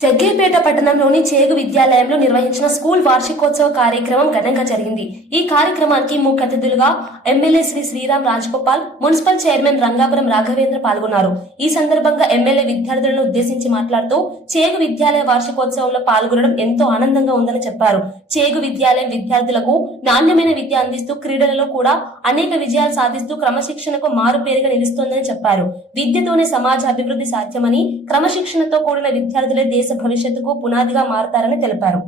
జగ్గేపేట పట్టణంలోని చేగు విద్యాలయంలో నిర్వహించిన స్కూల్ వార్షికోత్సవ కార్యక్రమం ఘనంగా జరిగింది. ఈ కార్యక్రమానికి ముఖ్య అతిథులుగా MLA Shri Sriram Rajagopal municipal chairman Rangapuram Raghavendra పాల్గొన్నారు. ఈ సందర్భంగా ఎమ్మెల్యే విద్యార్థులను ఉద్దేశించి మాట్లాడుతూ చేగు విద్యాలయ వార్షికోత్సవంలో పాల్గొనడం ఎంతో ఆనందంగా ఉందని చెప్పారు. చేగు విద్యాలయం విద్యార్థులకు నాణ్యమైన విద్య అందిస్తూ క్రీడలలో కూడా అనేక విజయాలు సాధిస్తూ క్రమశిక్షణకు మారుపేరుగా నిలుస్తోందని చెప్పారు. విద్యతోనే సమాజ అభివృద్ధి సాధ్యమని క్రమశిక్షణతో కూడిన విద్యార్థులే దేశ భవిష్యత్తుకు పునాదిగా మారతారని తెలిపారు.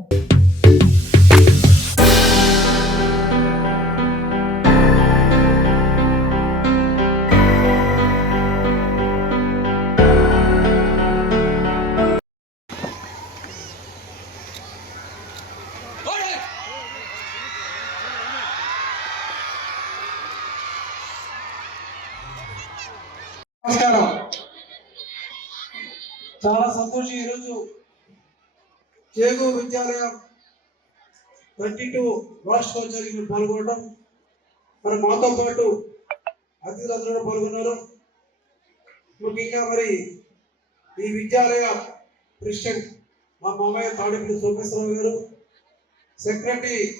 నమస్కారం. చాలా సంతోషం ఈరోజు. చేగు విద్యాలయం ట్వంటీ టూ వార్షికోత్సవానికి పాల్గొనడం. మరి మాతో పాటు అతిథులందరూ పాల్గొన్నారు. ముఖ్యంగా మరి ఈ విద్యాలయ ప్రెసిడెంట్ మా మామయ్య తాడిపల్లి సోమేశ్వరరావు గారు సెక్రటరీ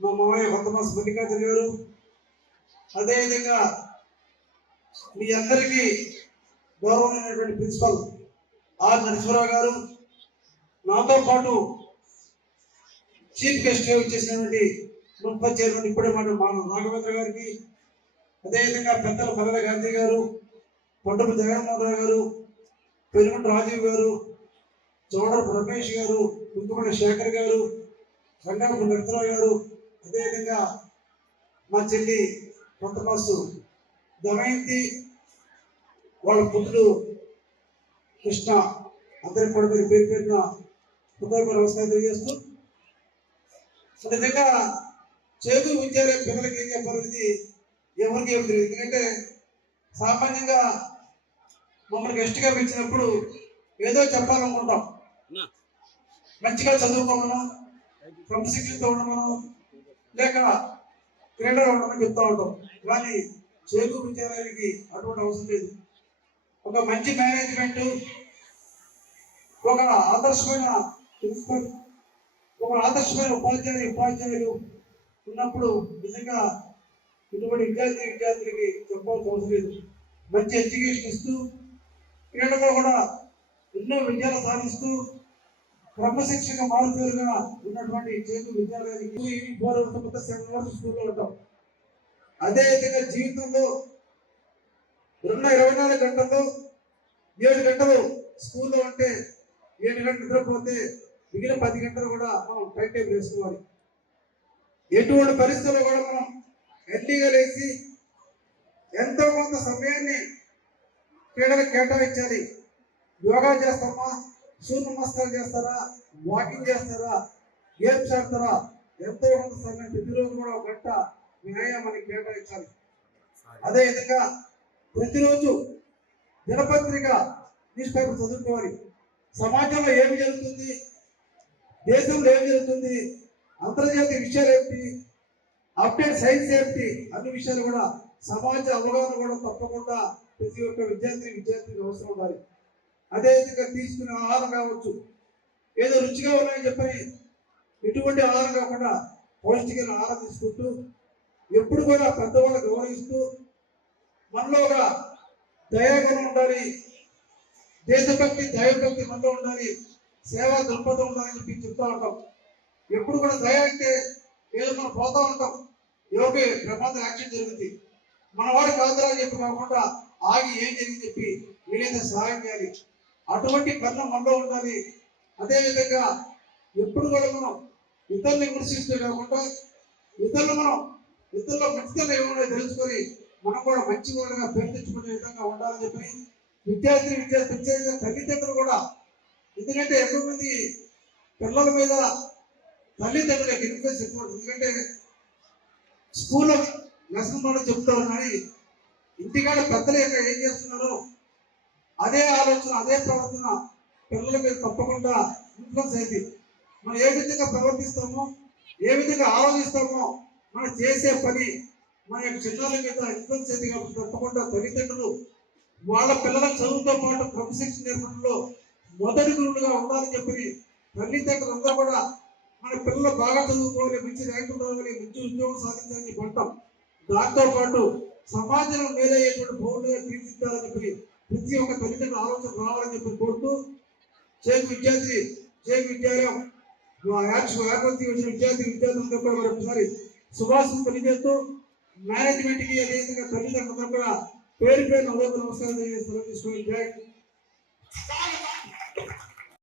మా మామయ్య కొత్తమాస మల్లికార్జున గారు. అదేవిధంగా మీ అందరికీ గౌరవమైనటువంటి ప్రిన్సిపల్ ఆర్ నరసింహరావు గారు. నాతో పాటు చీఫ్ గెస్ట్ వచ్చేసినటువంటి మున్సిపల్ చైర్మన్ ఇప్పుడే మాట మా రాఘవేంద్ర గారికి. అదేవిధంగా పెద్దల పల్లెల గాంధీ గారు పొట్టపు జగన్మోహన్ రావు గారు పెరుగుంట రాజీవ్ గారు చౌడరపు రమేష్ గారు కుంకుమడి శేఖర్ గారు రంగాపు నరసింహరావు గారు అదేవిధంగా మా చెల్లి కొత్త మాసు దమయంతి వాళ్ళ పుత్రుడు కృష్ణ అందరికి కూడా మీరు పేరు పేరున హృదయపూర్వక నమస్కారం తెలియజేస్తూ సో నిజంగా చేదు విద్యాలయం పిల్లలకి ఏం చెప్పాలనేది ఎవరికి ఏం తెలియదు. ఎందుకంటే సామాన్యంగా మమ్మల్ని గెస్ట్గా పిలిచినప్పుడు ఏదో చెప్పాలనుకుంటాం. మంచిగా చదువుకోమను క్రమశిక్షణతో ఉండమను లేక క్రీడలో ఉండమని చెప్తా ఉంటాం. కానీ చేకు విద్యాలయానికి అటువంటి అవసరం లేదు. ఒక మంచి మేనేజ్మెంట్ ఒక ఆదర్శమైన ప్రిన్సిపల్ ఒక ఆదర్శమైన ఉపాధ్యాయులు ఉపాధ్యాయులు ఉన్నప్పుడు నిజంగా ఇటువంటి విద్యార్థి విద్యార్థులకి చెప్పవలసిన అవసరం లేదు. మంచి ఎడ్యుకేషన్ ఇస్తూ క్రీడలో కూడా ఎన్నో విజయాలు సాధిస్తూ క్రమశిక్షణ మారుపేరుగా ఉన్నటువంటి చేతు విద్యాలయానికి ఈ ఫోర్ సెవెన్ అవర్స్ స్కూల్లో ఉంటాం. అదే విధంగా జీవితంలో ఉన్న ఇరవై నాలుగు గంటల్లో ఏడు గంటలు స్కూల్లో ఉంటే ఏడు గంటలు నిద్రపోతే మిగిలిన పది గంటలు కూడా మనం టైం టేబుల్ వేసుకోవాలి. ఎటువంటి పరిస్థితుల్లో కూడా మనం ఎర్లీగా లేచి ఎంతో కొంత సమయాన్ని క్రీడలకు కేటాయించాలి. యోగా చేస్తామా? సూర్య నమస్కారం చేస్తారా? వాకింగ్ చేస్తారా? గేమ్స్ ఆడతారా? ఎంతో కొంత సమయం ప్రతిరోజు కూడా ఒక గంట వ్యాయామానికి కేటాయించాలి. అదేవిధంగా ప్రతిరోజు దినపత్రిక న్యూస్ పేపర్ చదువుకోవాలి సమాజంలో ఏమి జరుగుతుంది? దేశంలో ఏమి జరుగుతుంది? అంతర్జాతీయ విషయాలు ఏమిటి అప్డేట్ సైన్స్ ఏమిటి అన్ని విషయాలు కూడా సమాజ అవగాహన కూడా తప్పకుండా ప్రతి ఒక్క విద్యార్థి విద్యార్థికి అవసరం ఉండాలి. అదే విధంగా తీసుకునే ఆహారం కావచ్చు. ఏదో రుచిగా ఉన్నాయని చెప్పని ఎటువంటి ఆహారం కాకుండా పౌష్టికమైన ఆహారం తీసుకుంటూ ఎప్పుడు కూడా పెద్దవాళ్ళు గౌరవిస్తూ మనలో ఒక దయాగుణం ఉండాలి. దేశభక్తి దైవభక్తి మనలో ఉండాలి. సేవా దృక్పథం ఉండాలని చెప్పి చెప్తా ఉంటాం. ఎప్పుడు కూడా దయ అంటే ఏదో మనం పోతా ఉంటాం. యోగి ప్రమాదం యాక్షన్ జరుగుతుంది. మన వాడు కాదురా అని చెప్పి కాకుండా ఆగి ఏం జరిగింది చెప్పి వీలైతే సహాయం చేయాలి. అటువంటి కన్నం మనలో ఉండాలి. అదేవిధంగా ఎప్పుడు కూడా మనం ఇతరుల్ని విమర్శిస్తూ కాకుండా ఇతరులు మనం ఇతరుల మంచితనం ఏమన్నా తెలుసుకొని మనం కూడా మంచి వాళ్ళగా పేరు తెచ్చుకునే విధంగా ఉండాలని చెప్పి విద్యార్థి విద్యార్థి విద్యార్థి తల్లిదండ్రులు కూడా ఎందుకంటే ఎక్కువ మంది పిల్లల మీద తల్లిదండ్రులకు ఇన్ఫ్లుయెన్స్ ఎక్కువ ఎందుకంటే స్కూల్లో లెసన్ కూడా చెప్తారు కానీ ఇంటికాడ పెద్దలు యొక్క ఏం చేస్తున్నారో అదే ఆలోచన అదే ప్రవర్తన పిల్లల మీద తప్పకుండా ఇన్ఫ్లుయెన్స్ అయింది. మనం ఏ విధంగా ప్రవర్తిస్తామో ఏ విధంగా ఆలోచిస్తామో మనం చేసే పని మన యొక్క చిన్నారుల మీద ఇన్ఫ్లుయెన్స్ అయింది కాబట్టి తప్పకుండా తల్లిదండ్రులు వాళ్ళ పిల్లల చదువుతో పాటు క్రమశిక్షణ నేర్పడంలో మొదటి గురువులుగా ఉండాలని చెప్పి తల్లిదండ్రులు అందరూ కూడా మన పిల్లలు బాగా చదువుకోవాలి మంచి ర్యాంకులు రావాలి మంచి ఉద్యోగం సాధించాలని చెప్పి దాంతోపాటు సమాజంలో మేలయ్యేటువంటి పౌరులుగా తీర్చిద్దాలని చెప్పి ప్రతి ఒక్క తల్లిదండ్రుల ఆలోచన రావాలని చెప్పి కోరుతూ చేతి విద్యార్థి చేతి విద్యాలయం. ఏర్పడి వచ్చిన విద్యార్థి విద్యార్థులతో కూడా మరొకసారి శుభాశం తెలియజేస్తూ మేనేజ్మెంట్కి అదేవిధంగా తల్లిదండ్రులందరూ కూడా పేరు పేరు నమస్కారం తెలియజేస్తారు